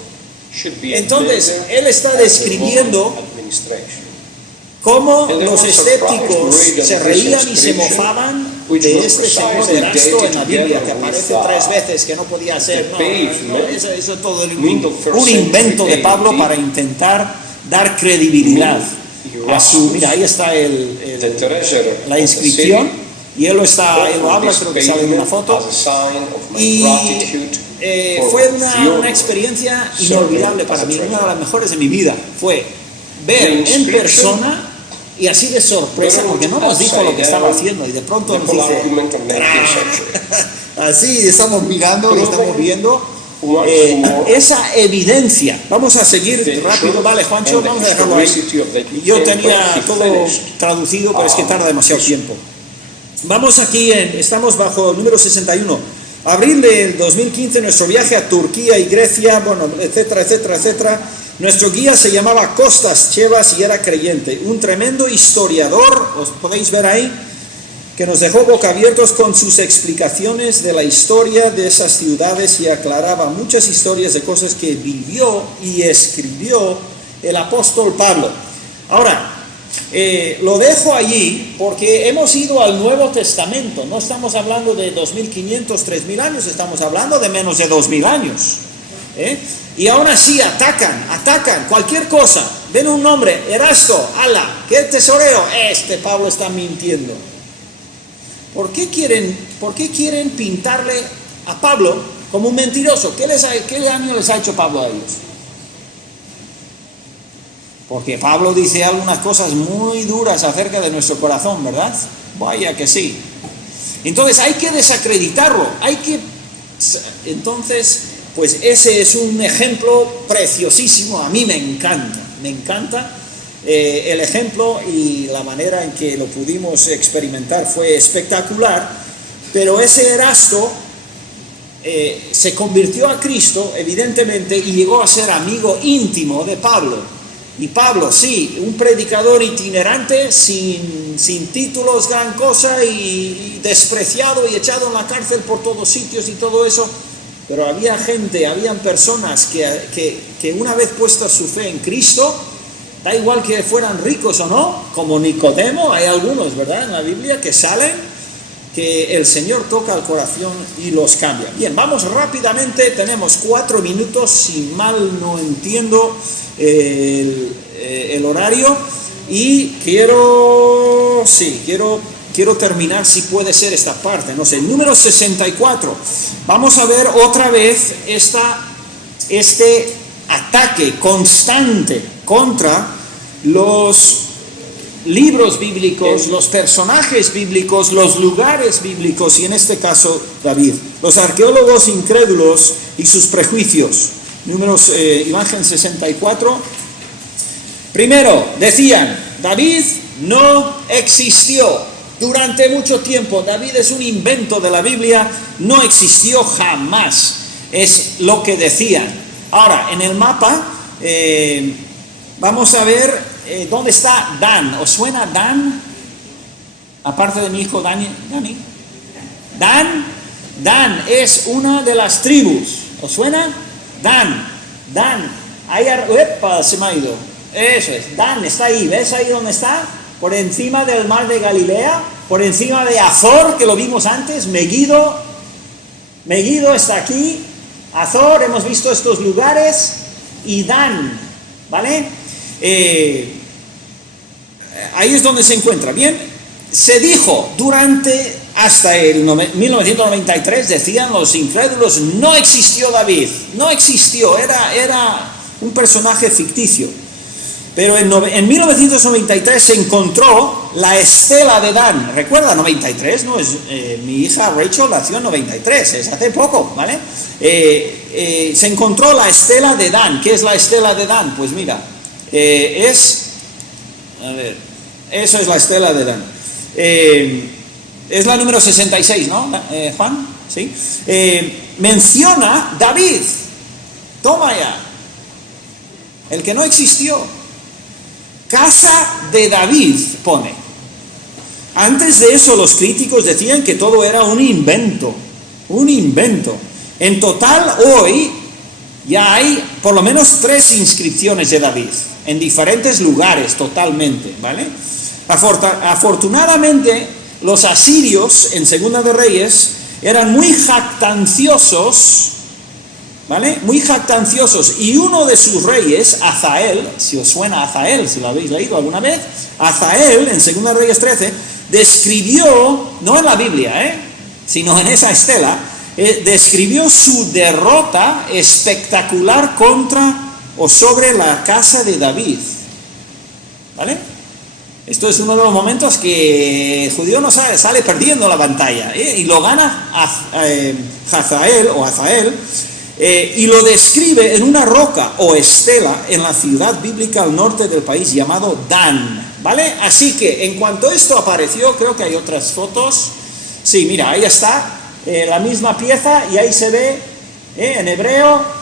should be Entonces, él está describiendo cómo los escépticos se reían y se mofaban de este señor Erasto en la Biblia, que aparece 3 veces, que no podía ser. Eso es todo un invento de Pablo para intentar dar credibilidad a su... Mira, ahí está la inscripción, y él lo habla, creo que sale en una foto, y fue una experiencia inolvidable para mí, una de las mejores de mi vida. Fue ver en persona, y así de sorpresa, porque no nos dijo lo que estaba haciendo, y de pronto nos dice, así estamos mirando, lo estamos viendo, esa evidencia. Vamos a seguir rápido, vale, Juancho, vamos a dejarlo ahí. Yo tenía todo traducido, pero es que tarda demasiado tiempo. Vamos aquí, estamos bajo el número 61. Abril del 2015, nuestro viaje a Turquía y Grecia, bueno, etcétera, etcétera, etcétera. Nuestro guía se llamaba Costas Chevas y era creyente, un tremendo historiador, os podéis ver ahí, que nos dejó boca abiertos con sus explicaciones de la historia de esas ciudades, y aclaraba muchas historias de cosas que vivió y escribió el apóstol Pablo. Ahora, lo dejo allí porque hemos ido al Nuevo Testamento, no estamos hablando de 2500, 3000 años, estamos hablando de menos de 2000 años. Y aún así atacan cualquier cosa, ven un nombre, Erasto, ala, qué tesorero, Pablo está mintiendo. ¿Por qué quieren pintarle a Pablo como un mentiroso? ¿Qué daño les ha hecho Pablo a ellos? Porque Pablo dice algunas cosas muy duras acerca de nuestro corazón, ¿verdad? Vaya que sí. Entonces hay que desacreditarlo, entonces, pues ese es un ejemplo preciosísimo. A mí me encanta el ejemplo, y la manera en que lo pudimos experimentar fue espectacular. Pero ese Erasto se convirtió a Cristo, evidentemente, y llegó a ser amigo íntimo de Pablo. Y Pablo, sí, un predicador itinerante, sin títulos, gran cosa, y despreciado y echado en la cárcel por todos sitios y todo eso. Pero habían personas que una vez puesta su fe en Cristo, da igual que fueran ricos o no, como Nicodemo, hay algunos, ¿verdad?, en la Biblia que salen, que el Señor toca el corazón y los cambia. Bien, vamos rápidamente, tenemos 4 minutos, si mal no entiendo el horario, y quiero quiero terminar si puede ser esta parte, no sé, número 64. Vamos a ver otra vez este ataque constante contra los libros bíblicos, los personajes bíblicos, los lugares bíblicos, y en este caso David. Los arqueólogos incrédulos y sus prejuicios. Imagen 64. Primero, decían, David no existió durante mucho tiempo. David es un invento de la Biblia, no existió jamás. Es lo que decían. Ahora, en el mapa, vamos a ver ¿dónde está Dan? ¿Os suena Dan? Aparte de mi hijo Dani. Dan es una de las tribus. ¿Os suena? Dan. Ahí, ¡epa! Se me ha ido. Eso es. Dan está ahí. ¿Ves ahí dónde está? Por encima del mar de Galilea. Por encima de Azor, que lo vimos antes. Megiddo está aquí. Azor, hemos visto estos lugares. Y Dan. ¿Vale? Ahí es donde se encuentra. Bien, se dijo hasta el 1993, decían los incrédulos, no existió David, no existió, era un personaje ficticio. Pero en 1993 se encontró la estela de Dan. ¿Recuerda? 93, ¿no? Mi hija Rachel nació en 93, es hace poco, ¿vale? Se encontró la estela de Dan. ¿Qué es la estela de Dan? Pues mira, eso es la estela de Dan. Es la número 66, ¿no, Juan? ¿Sí? Menciona David. Toma ya. El que no existió. Casa de David, pone. Antes de eso los críticos decían que todo era un invento. En total hoy ya hay por lo menos 3 inscripciones de David, en diferentes lugares totalmente, ¿vale? Afortunadamente, los asirios, en Segunda de Reyes, eran muy jactanciosos, ¿vale? Muy jactanciosos, y uno de sus reyes, Hazael, si os suena Hazael, si lo habéis leído alguna vez, Hazael, en Segunda de Reyes 13, describió, no en la Biblia, sino en esa estela, describió su derrota espectacular contra o sobre la casa de David, ¿vale? Esto es uno de los momentos que el judío no sale perdiendo la batalla, y lo gana Hazael, y lo describe en una roca o estela en la ciudad bíblica al norte del país llamado Dan, ¿vale? Así que en cuanto esto apareció, creo que hay otras fotos. Sí, mira, ahí está la misma pieza, y ahí se ve en hebreo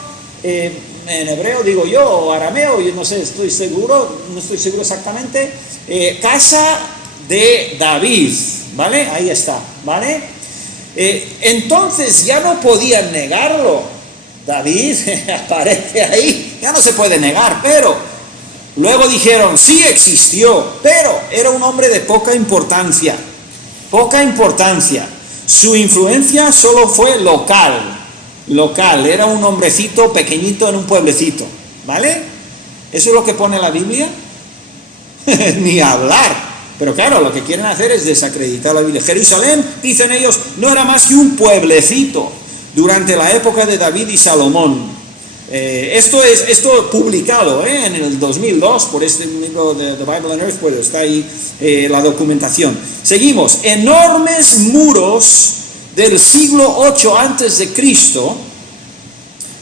digo yo, o arameo, yo no sé, no estoy seguro exactamente, casa de David, ¿vale? Ahí está, ¿vale? Entonces ya no podían negarlo. David aparece ahí, ya no se puede negar, pero luego dijeron, sí existió, pero era un hombre de poca importancia. Su influencia solo fue local, era un hombrecito pequeñito en un pueblecito, ¿vale? ¿Eso es lo que pone la Biblia? Ni hablar. Pero claro, lo que quieren hacer es desacreditar la Biblia. Jerusalén, dicen ellos, no era más que un pueblecito durante la época de David y Salomón. Esto publicado en el 2002 por este libro de The Bible on Earth, pues está ahí la documentación. Seguimos. Enormes muros del siglo 8 antes de Cristo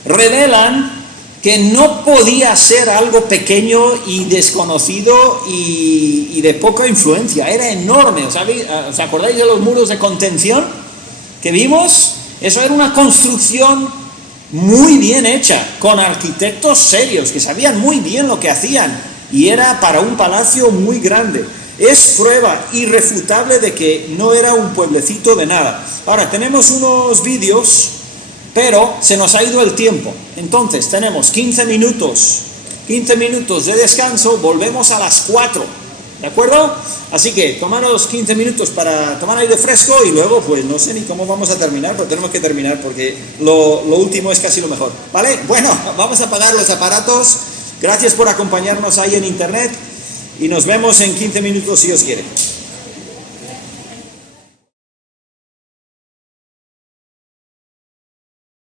revelan que no podía ser algo pequeño y desconocido y de poca influencia. Era enorme. ¿Os acordáis de los muros de contención que vimos? Eso era una construcción muy bien hecha, con arquitectos serios que sabían muy bien lo que hacían, y era para un palacio muy grande. Es prueba irrefutable de que no era un pueblecito de nada. Ahora, tenemos unos vídeos, pero se nos ha ido el tiempo. Entonces, tenemos 15 minutos de descanso, volvemos a las 4. ¿De acuerdo? Así que tomaros 15 minutos para tomar aire fresco, y luego pues no sé ni cómo vamos a terminar, pero tenemos que terminar porque lo último es casi lo mejor, ¿vale? Bueno, vamos a apagar los aparatos. Gracias por acompañarnos ahí en internet, y nos vemos en 15 minutos si Dios quiere.